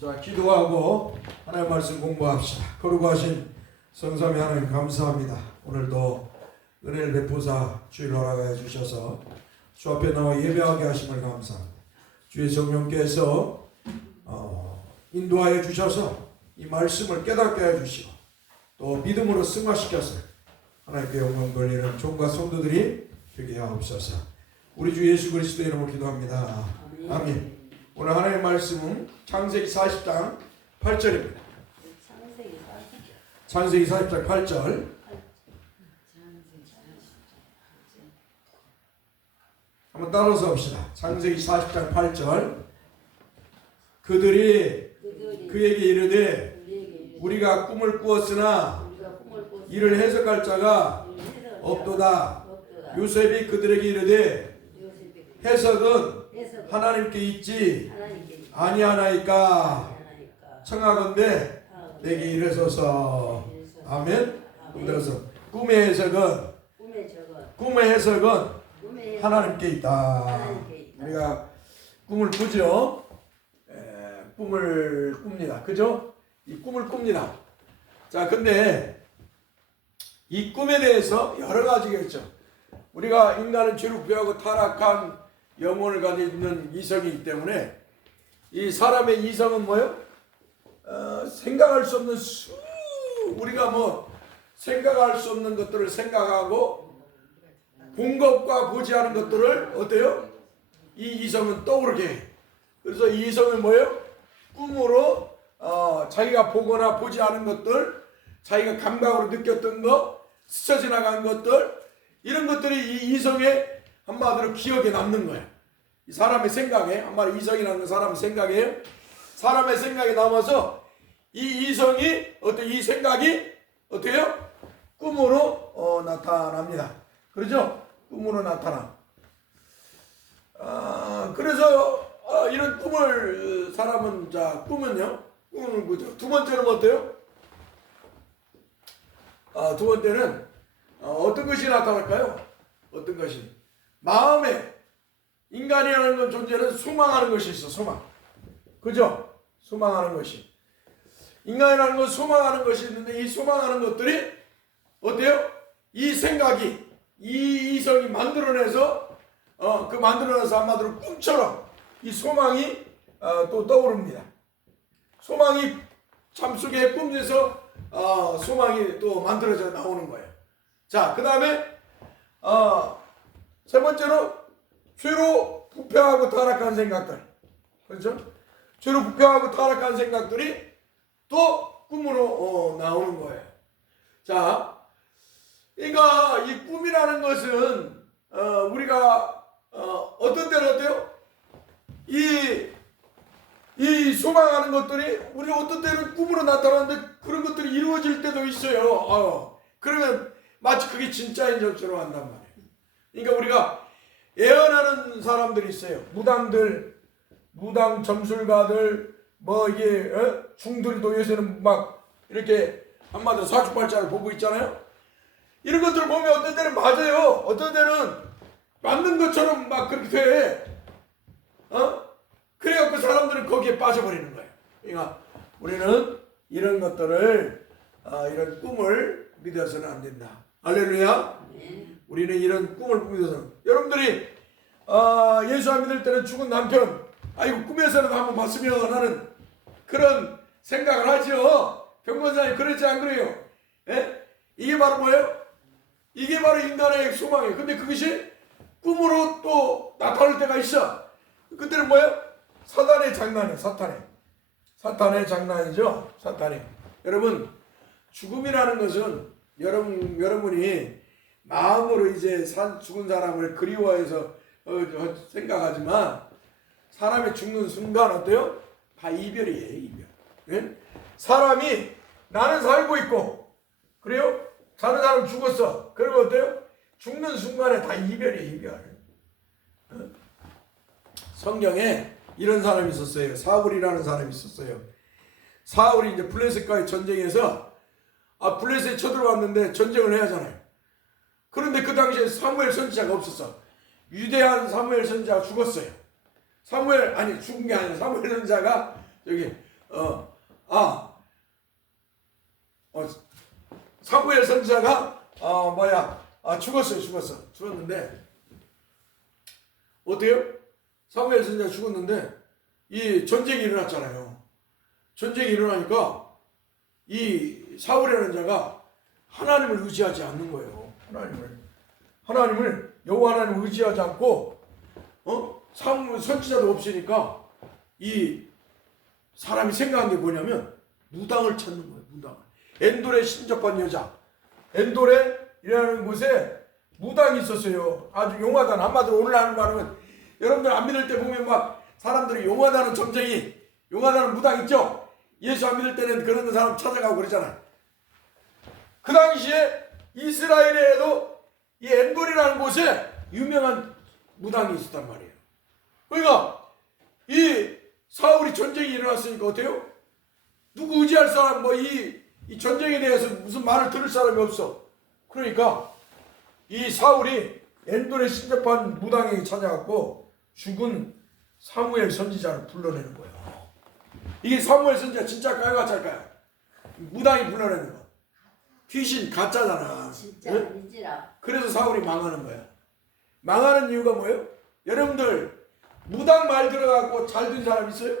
자, 기도하고 하나님 말씀 공부합시다. 거룩하신 성삼위 하나님 감사합니다. 오늘도 은혜를 베푸사 주일 허락하여 주셔서 주 앞에 나와 예배하게 하심을 감사합니다. 주의 성령께서 인도하여 주셔서 이 말씀을 깨닫게 해 주시고 또 믿음으로 승화시켜서 하나님께 영광 돌리는 종과 성도들이 되게 하옵소서. 우리 주 예수 그리스도 이름으로 기도합니다. 아멘. 오늘 하나님의 말씀은 창세기 40장 8절입니다. 창세기 40장 8절. 한번 따라서 합시다. 창세기 40장 8절. 그들이 그에게 이르되 우리가 꿈을 꾸었으나 이를 해석할 자가 없도다. 요셉이 그들에게 이르되 해석은 하나님께 있지 아니하나이까 청하건대 내게 이르소서. 아멘. 그래서 꿈의 해석은 하나님께 있다. 우리가 꿈을 꾸죠. 꿈을 꿉니다. 그죠? 이 꿈을 꿉니다. 자, 근데 이 꿈에 대해서 여러 가지가 있죠. 우리가 인간은 죄로 부여하고 타락한 영혼을 가지고 있는 이성이기 때문에 이 사람의 이성은 뭐예요? 생각할 수 없는 우리가 생각할 수 없는 것들을 생각하고 본 것과 보지 않은 것들을 어때요? 이 이성은 떠오르게 해. 그래서 이 이성은 뭐예요? 꿈으로 자기가 보거나 보지 않은 것들, 자기가 감각으로 느꼈던 것, 스쳐 지나간 것들, 이런 것들이 이 이성의 한마디로 기억에 남는 거예요. 이 사람의 생각에, 한마디로 이성이라는 건 사람의 생각이에요. 사람의 생각에 남아서 이 이성이 이 생각이 어때요? 꿈으로 나타납니다. 그렇죠? 꿈으로 나타나. 그래서 이런 꿈을 사람은 꿈은요. 꿈을 꾸죠. 두 번째는 어때요? 두 번째는 어떤 것이 나타날까요? 어떤 것이? 마음에 인간이라는 존재는 소망하는 것이 있어. 소망. 그죠? 소망하는 것이. 인간이라는 건 소망하는 것이 있는데 이 소망하는 것들이 어때요? 이 생각이 이 이성이 만들어내서 만들어내서 한마디로 꿈처럼 이 소망이 또 떠오릅니다. 소망이 잠속에 꿈에서 소망이 또 만들어져 나오는 거예요. 자, 그 다음에 세 번째로 죄로 부패하고 타락한 생각들. 그렇죠? 죄로 부패하고 타락한 생각들이 또 꿈으로 나오는 거예요. 자, 그러니까 이 꿈이라는 것은 우리가 어떤 때는 어때요? 이 소망하는 것들이 우리가 어떤 때는 꿈으로 나타나는데 그런 것들이 이루어질 때도 있어요. 그러면 마치 그게 진짜인 것처럼 한단 말이에요. 그러니까 우리가 예언하는 사람들이 있어요. 무당 점술가들 중들도 요새는 막 이렇게 한마디로 사주팔자를 보고 있잖아요. 이런 것들을 보면 어떤 때는 맞아요. 어떤 때는 맞는 것처럼 막 그렇게 돼. 그래갖고 사람들은 거기에 빠져버리는 거예요. 그러니까 우리는 이런 것들을 이런 꿈을 믿어서는 안 된다. 할렐루야. 우리는 이런 꿈을 꾸면서 여러분들이 예수 안 믿을 때는 죽은 남편 꿈에서는 한번 봤으면 하는 그런 생각을 하죠. 병건사님 그랬지 안 그래요? 예? 이게 바로 뭐예요? 이게 바로 인간의 소망이에요. 근데 그것이 꿈으로 또 나타날 때가 있어. 그때는 뭐예요? 사탄의 장난이에요. 사탄의 장난이죠. 사탄이. 여러분, 죽음이라는 것은 여러분이 마음으로 이제 죽은 사람을 그리워해서 생각하지만 사람이 죽는 순간 어때요? 다 이별이에요. 이별. 네? 사람이 나는 살고 있고 그래요? 다른 사람 죽었어. 그러면 어때요? 죽는 순간에 다 이별이에요. 이별. 성경에 이런 사람이 있었어요. 사울이라는 사람이 있었어요. 사울이 이제 블레셋과의 전쟁에서 블레셋에 쳐들어왔는데 전쟁을 해야 하잖아요. 그런데 그 당시에 사무엘 선지자가 없었어. 위대한 사무엘 선지자가 죽었어요. 죽은 게 아니라 사무엘 선지자가 여기 사무엘 선지자가 죽었는데 어때요? 사무엘 선지자 죽었는데 이 전쟁이 일어났잖아요. 전쟁이 일어나니까 이 사울이라는 자가 하나님을 의지하지 않는 거예요. 하나님을 여호와 하나님을 의지하지 않고 선지자도 없으니까 이 사람이 생각한 게 뭐냐면 무당을 찾는 거예요. 무당을. 엔돌에 신접한 여자. 엔돌에이라는 곳에 무당이 있었어요. 아주 용하다는, 한마디로 오늘 하는 말은 여러분들 안 믿을 때 보면 막 사람들이 용하다는 점쟁이, 용하다는 무당 있죠? 예수 안 믿을 때는 그런 사람 찾아가고 그러잖아요. 그 당시에 이스라엘에도 이 엔돌이라는 곳에 유명한 무당이 있었단 말이에요. 그러니까 이 사울이 전쟁이 일어났으니까 어때요? 누구 의지할 사람, 이 전쟁에 대해서 무슨 말을 들을 사람이 없어. 그러니까 이 사울이 엔돌에 신접한 무당에게 찾아갔고 죽은 사무엘 선지자를 불러내는 거예요. 이게 사무엘 선지자 진짜일까요, 가짜일까요? 무당이 불러내는 거. 귀신 가짜잖아. 진짜 응? 아니지라. 그래서 사울이 망하는 거야. 망하는 이유가 뭐예요? 여러분들 무당 말 들어갖고 잘 된 사람 있어요?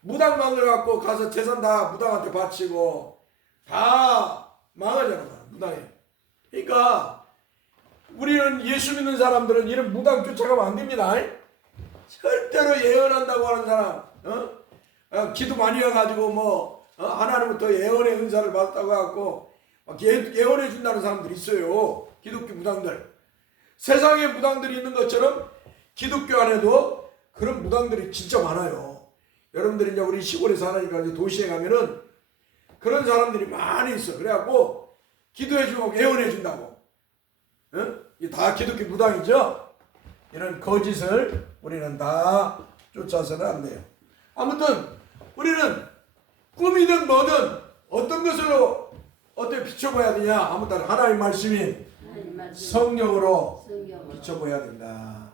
무당 말 들어갖고 가서 재산 다 무당한테 바치고 다 망하잖아. 무당이. 그러니까 우리는 예수 믿는 사람들은 이런 무당 쫓아가면 안 됩니다. 절대로 예언한다고 하는 사람, 기도 많이 해가지고 하나님부터 예언의 은사를 받았다고 해갖고 예언해 준다는 사람들이 있어요. 기독교 무당들. 세상에 무당들이 있는 것처럼 기독교 안에도 그런 무당들이 진짜 많아요. 여러분들이 이제 우리 시골에 사니까 이제 도시에 가면은 그런 사람들이 많이 있어. 그래갖고 기도해 주고 예언해 준다고. 이게 다 기독교 무당이죠. 이런 거짓을 우리는 다 쫓아서는 안 돼요. 아무튼 우리는 꿈이든 뭐든 어떤 것으로 어떻게 비춰봐야 되냐? 아무튼 하나님 말씀이 성령으로 비춰봐야 된다.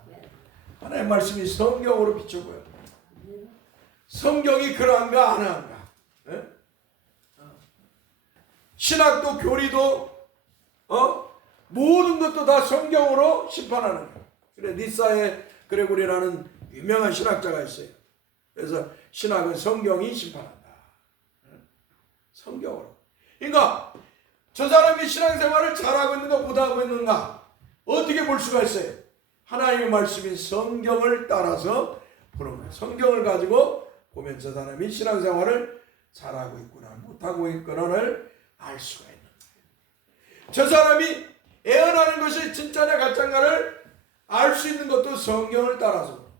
하나님 말씀이 성경으로 비춰봐야 된다. 성경이 그러한가 안 한가? 신학도 교리도 모든 것도 다 성경으로 심판하는 거예요. 그래 니사의 그레고리라는 유명한 신학자가 있어요. 그래서 신학은 성경이 심판한다. 성경으로. 그러니까 저 사람이 신앙생활을 잘하고 있는가 못하고 있는가 어떻게 볼 수가 있어요? 하나님의 말씀인 성경을 따라서 보는 거예요. 성경을 가지고 보면 저 사람이 신앙생활을 잘하고 있구나 못하고 있구나를 알 수가 있는 거예요. 저 사람이 예언하는 것이 진짜냐 가짜인가를 알 수 있는 것도 성경을 따라서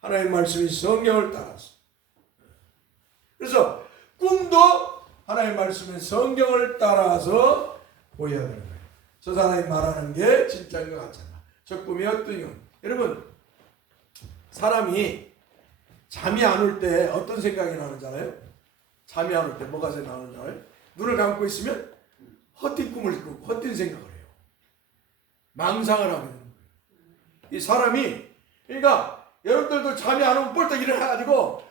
하나님의 말씀이 성경을 따라서. 그래서 꿈도 하나님의 말씀인 성경을 따라서 보여야 되는 거예요. 저 사람이 말하는 게 진짜인 것 같잖아. 저 꿈이 어떤 것. 여러분 사람이 잠이 안 올 때 어떤 생각이 나는지 알아요? 잠이 안 올 때 뭐가 나는지 알아요? 눈을 감고 있으면 헛된 꿈을 꾸고 헛된 생각을 해요. 망상을 하게 되는 거예요. 이 사람이 그러니까 여러분들도 잠이 안 오면 뻘떡 일어나가지고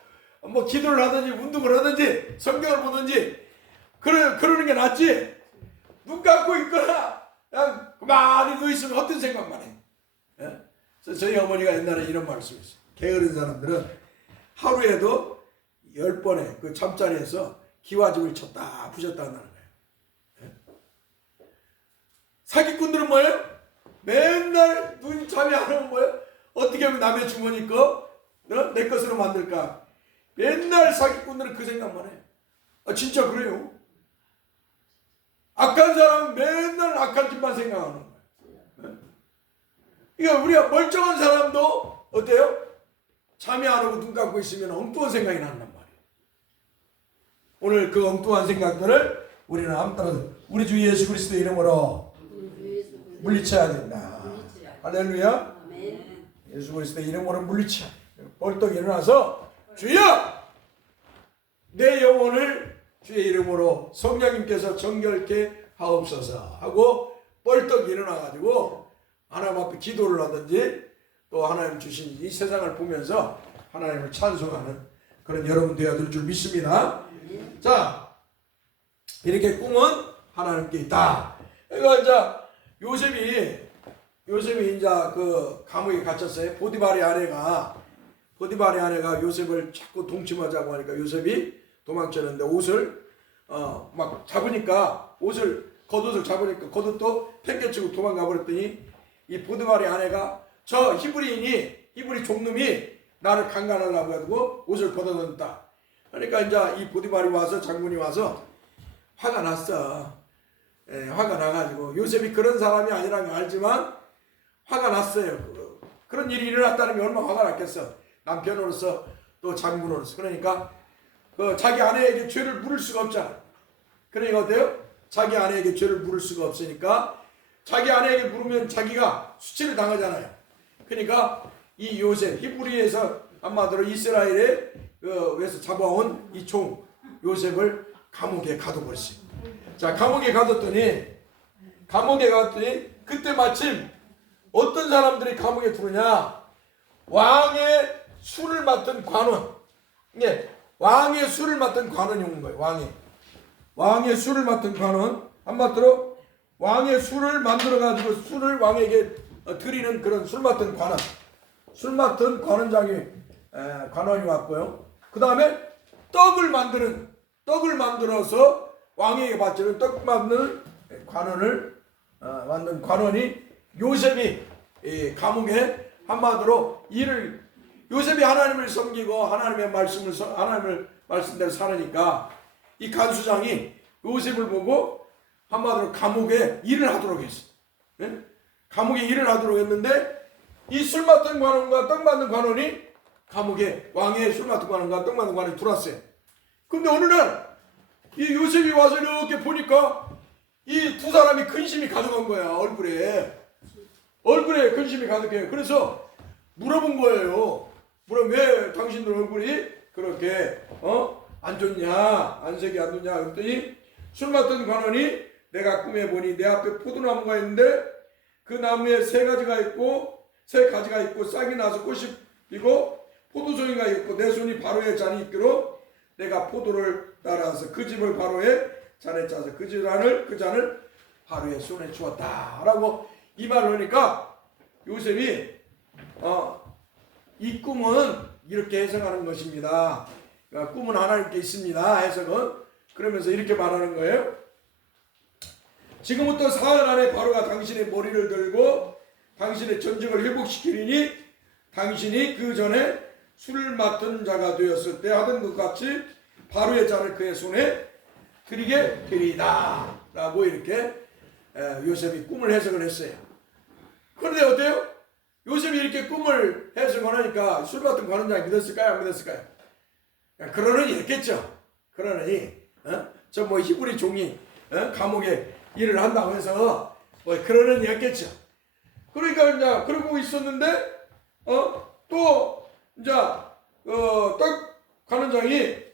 기도를 하든지 운동을 하든지 성경을 보든지 그러는 게 낫지. 눈 감고 있거나 그냥 가만히 누워있으면 헛된 생각만 해. 예? 그래서 저희 어머니가 옛날에 이런 말씀을 했어요. 게으른 사람들은 하루에도 10번의 그 잠자리에서 기와집을 쳤다 부셨다 한다는 거예요. 예? 사기꾼들은 뭐예요? 맨날 눈 잠이 안 오면 뭐예요? 어떻게 하면 남의 주머니 거 내 것으로 만들까? 맨날 사기꾼들은 그 생각만 해. 진짜 그래요. 악한 사람은 맨날 악한 짓만 생각하는 거예요. 그러니까 우리가 멀쩡한 사람도 어때요? 잠이 안 오고 눈 감고 있으면 엉뚱한 생각이 난단 말이에요. 오늘 그 엉뚱한 생각들을 우리는 아무따라 우리 주 예수 그리스도의 이름으로 물리쳐야 된다. 할렐루야. 예수 그리스도의 이름으로 물리쳐. 벌떡 일어나서 주여 내 영혼을 주의 이름으로 성령님께서 정결케 하옵소서 하고 벌떡 일어나가지고 하나님 앞에 기도를 하든지 또 하나님 주신 이 세상을 보면서 하나님을 찬송하는 그런 여러분 되어야 줄 믿습니다. 자, 이렇게 꿈은 하나님께 있다. 그러니까 이제 요셉이 이제 그 감옥에 갇혔어요. 포디발의 아내가 요셉을 자꾸 동침하자고 하니까 요셉이 도망쳤는데 옷을 막 잡으니까 겉옷을 잡으니까 겉옷도 팽개치고 도망가 버렸더니 이 포디발의 아내가 저 히브리 종놈이 나를 강간하려고 해가지고 옷을 걷어놓는다. 그러니까 이제 이 포디발이 와서 장군이 와서 화가 났어. 화가 나가지고 요셉이 그런 사람이 아니라는 걸 알지만 화가 났어요. 그런 일이 일어났다는 게 얼마나 화가 났겠어. 남편으로서 또 장군으로서. 그러니까 자기 아내에게 죄를 물을 수가 없잖아. 그러니까 어때요? 자기 아내에게 죄를 물을 수가 없으니까 자기 아내에게 물으면 자기가 수치를 당하잖아요. 그러니까 이 요셉 히브리에서 한마디로 이스라엘에 에서 잡아온 이 종 요셉을 감옥에 가둬버렸어요. 자, 감옥에 가뒀더니 그때 마침 어떤 사람들이 감옥에 들어오냐? 왕의 술을 맡은 관원. 예, 왕의 술을 맡은 관원이 오는 거예요. 왕의 술을 맡은 관원. 한마디로 왕의 술을 만들어 가지고 술을 왕에게 드리는 그런 술 맡은 관원. 술 맡은 관원장이 관원이 왔고요. 그 다음에 떡을 만들어서 왕에게 바치는 떡 만드는 관원을 만든 관원이 요셉이 감옥에 한마디로 요셉이 하나님을 섬기고 하나님의 말씀대로 살으니까 이 간수장이 요셉을 보고 한마디로 감옥에 일을 하도록 했어. 네? 감옥에 일을 하도록 했는데 이 술 맡은 관원과 떡 만든 관원이 감옥에 왕의 술 맡은 관원과 떡 만든 관원이 들어왔어요. 근데 어느 날 이 요셉이 와서 이렇게 보니까 이 두 사람이 근심이 가득한 거야. 얼굴에 근심이 가득해요. 그래서 물어본 거예요. 왜 당신들 얼굴이 그렇게 안 좋냐, 안색이 안 좋냐 그랬더니 술 맡은 관원이 내가 꿈에 보니 내 앞에 포도나무가 있는데 그 나무에 세 가지가 있고 싹이 나서 꽃이 피고 포도송이가 있고 내 손이 바로의 잔이 있기로 내가 포도를 따라서 그 집을 바로의 잔에 짜서 그 잔을 바로의 손에 주었다 라고 이 말을 하니까 요셉이 이 꿈은 이렇게 해석하는 것입니다. 그러니까 꿈은 하나님께 있습니다. 해석은 그러면서 이렇게 말하는 거예요. 지금부터 사흘 안에 바로가 당신의 머리를 들고 당신의 전직을 회복시키리니 당신이 그 전에 술을 맡은 자가 되었을 때 하던 것 같이 바로의 잔을 그의 손에 드리게 되리이다 라고 이렇게 요셉이 꿈을 해석을 했어요. 그런데 어때요? 요셉이 이렇게 꿈을 해석하니까 술 맡은 관원장이 믿었을까요? 안 믿었을까요? 그러느니 이랬겠죠. 그러느니 저 히브리 종이 감옥에 일을 한다고 해서 그러느니 이랬겠죠. 그러니까 이제 그러고 있었는데 또 이제 떡 관원장이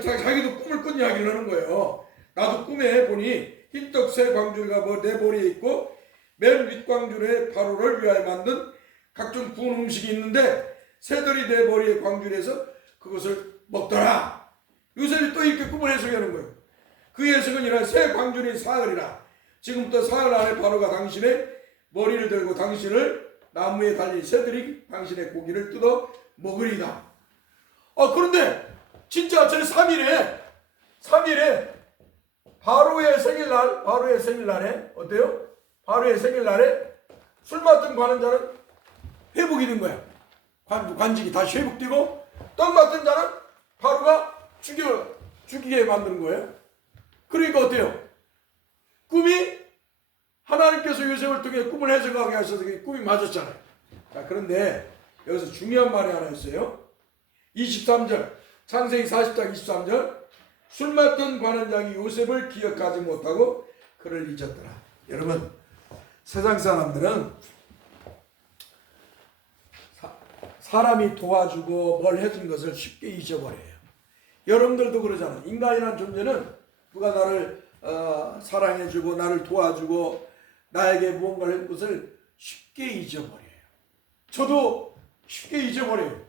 자기도 꿈을 꾼 이야기를 하는 거예요. 나도 꿈에 보니 흰떡 새 광주리가 내 머리에 있고 맨 윗광주리에 바로를 위하여 만든 각종 구운 음식이 있는데 새들이 내 머리에 광주리에서 그것을 먹더라. 요셉이 또 이렇게 꿈을 해석하는 거예요. 그 해석은 이런 새 광주리 사흘이라 지금부터 사흘 안에 바로가 당신의 머리를 들고 당신을 나무에 달린 새들이 당신의 고기를 뜯어 먹으리다. 그런데 진짜 저 3일에 바로의 생일날에 어때요? 바로의 생일날에 술 맡은 관원자는 회복이 된 거야. 관직이 다시 회복되고 떡 맡은 자는 바로가 죽이게 만드는 거예요. 그러니까 어때요? 꿈이 하나님께서 요셉을 통해 꿈을 해석하게 하셔서 꿈이 맞았잖아요. 자, 그런데 여기서 중요한 말이 하나 있어요. 23절 창세기 40장 23절 술 맡은 관원장이 요셉을 기억하지 못하고 그를 잊었더라. 여러분 세상 사람들은 사람이 도와주고 뭘 해준 것을 쉽게 잊어버려요. 여러분들도 그러잖아요. 인간이라는 존재는 누가 나를 사랑해주고 나를 도와주고 나에게 무언가를 해준 것을 쉽게 잊어버려요. 저도 쉽게 잊어버려요.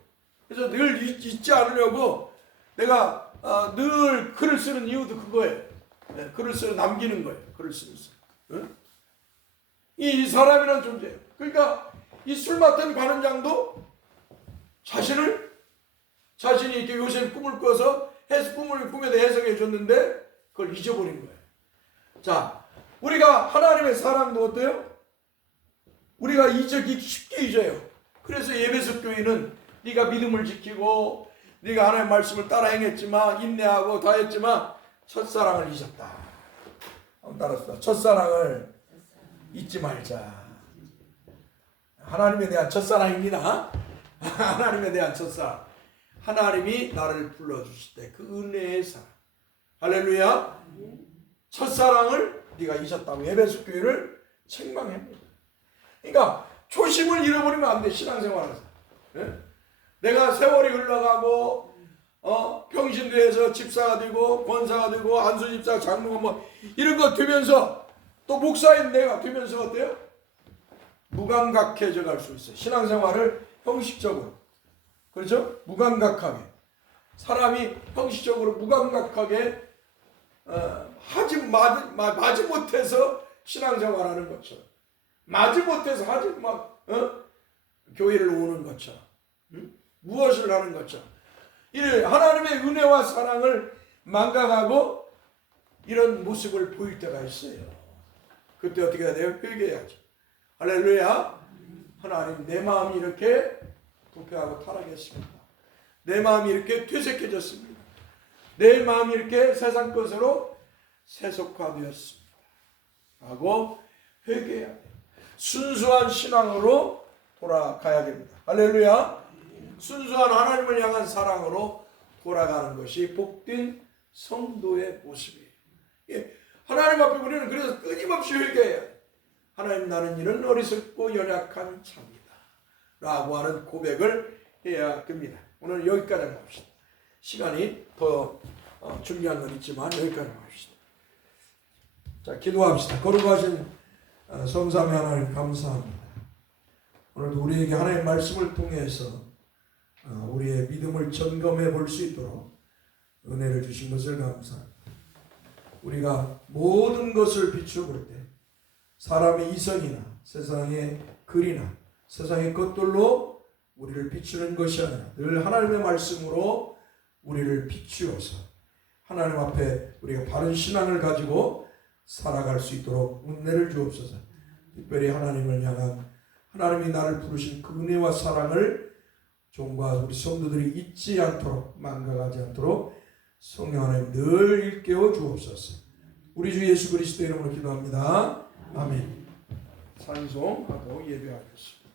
그래서 늘 잊지 않으려고 내가 늘 글을 쓰는 이유도 그거예요. 네, 글을 쓰는 남기는 거예요. 글을 쓰면서. 응? 이 사람이라는 존재예요. 그러니까 이 술 맡은 관원장도 자신이 이렇게 요셉 꿈을 꿔서 꿈을 꿈에 대해 해석해 줬는데 그걸 잊어버린 거예요. 자, 우리가 하나님의 사랑도 어때요? 우리가 잊기 쉽게 잊어요. 그래서 에베소 교회는 네가 믿음을 지키고 네가 하나님의 말씀을 따라 행했지만 인내하고 다 했지만 첫사랑을 잊었다. 따랐어. 첫사랑을 잊지 말자. 하나님에 대한 첫사랑입니다. 하나님에 대한 첫사랑. 하나님이 나를 불러주실 때 그 은혜의 사랑. 할렐루야. 첫사랑을 네가 잊었다고 에베소 교회를 책망합니다. 그러니까 초심을 잃어버리면 안 돼. 신앙생활에서. 네? 내가 세월이 흘러가고 평신도에서 집사가 되고 권사가 되고 안수집사 장로가 뭐 이런 거 되면서 또 목사인 내가 되면서 어때요? 무감각해져 갈 수 있어요. 신앙생활을 형식적으로. 그렇죠? 무감각하게. 사람이 형식적으로 무감각하게 마지 못해서 신앙생활하는 것처럼. 마지 못해서 교회를 오는 것처럼. 응? 무엇을 하는 것처럼. 이를 하나님의 은혜와 사랑을 망각하고 이런 모습을 보일 때가 있어요. 그때 어떻게 해야 돼요? 회개해야죠. 할렐루야. 하나님, 내 마음이 이렇게 부패하고 타락했습니다. 내 마음이 이렇게 퇴색해졌습니다. 내 마음이 이렇게 세상 것으로 세속화되었습니다. 하고 회개해야 돼요. 순수한 신앙으로 돌아가야 됩니다. 할렐루야. 순수한 하나님을 향한 사랑으로 돌아가는 것이 복된 성도의 모습이에요. 예, 하나님 앞에 우리는 그래서 끊임없이 회개해야 돼요. 하나님, 나는 이런 어리석고 연약한 자입니다. 라고 하는 고백을 해야 됩니다. 오늘 여기까지 합시다. 시간이 더 중요한 건 있지만 여기까지 합시다. 자, 기도합시다. 거룩하신 성삼위 하나님 감사합니다. 오늘도 우리에게 하나님의 말씀을 통해서 우리의 믿음을 점검해 볼 수 있도록 은혜를 주신 것을 감사합니다. 우리가 모든 것을 비춰볼 때 사람의 이성이나 세상의 글이나 세상의 것들로 우리를 비추는 것이 아니라 늘 하나님의 말씀으로 우리를 비추어서 하나님 앞에 우리가 바른 신앙을 가지고 살아갈 수 있도록 은혜를 주옵소서. 특별히 하나님을 향한 하나님이 나를 부르신 그 은혜와 사랑을 종과 우리 성도들이 잊지 않도록 망각하지 않도록 성령 하나님 늘 일깨워 주옵소서. 우리 주 예수 그리스도 이름으로 기도합니다. 아멘. 찬송하고 예배하겠습니다.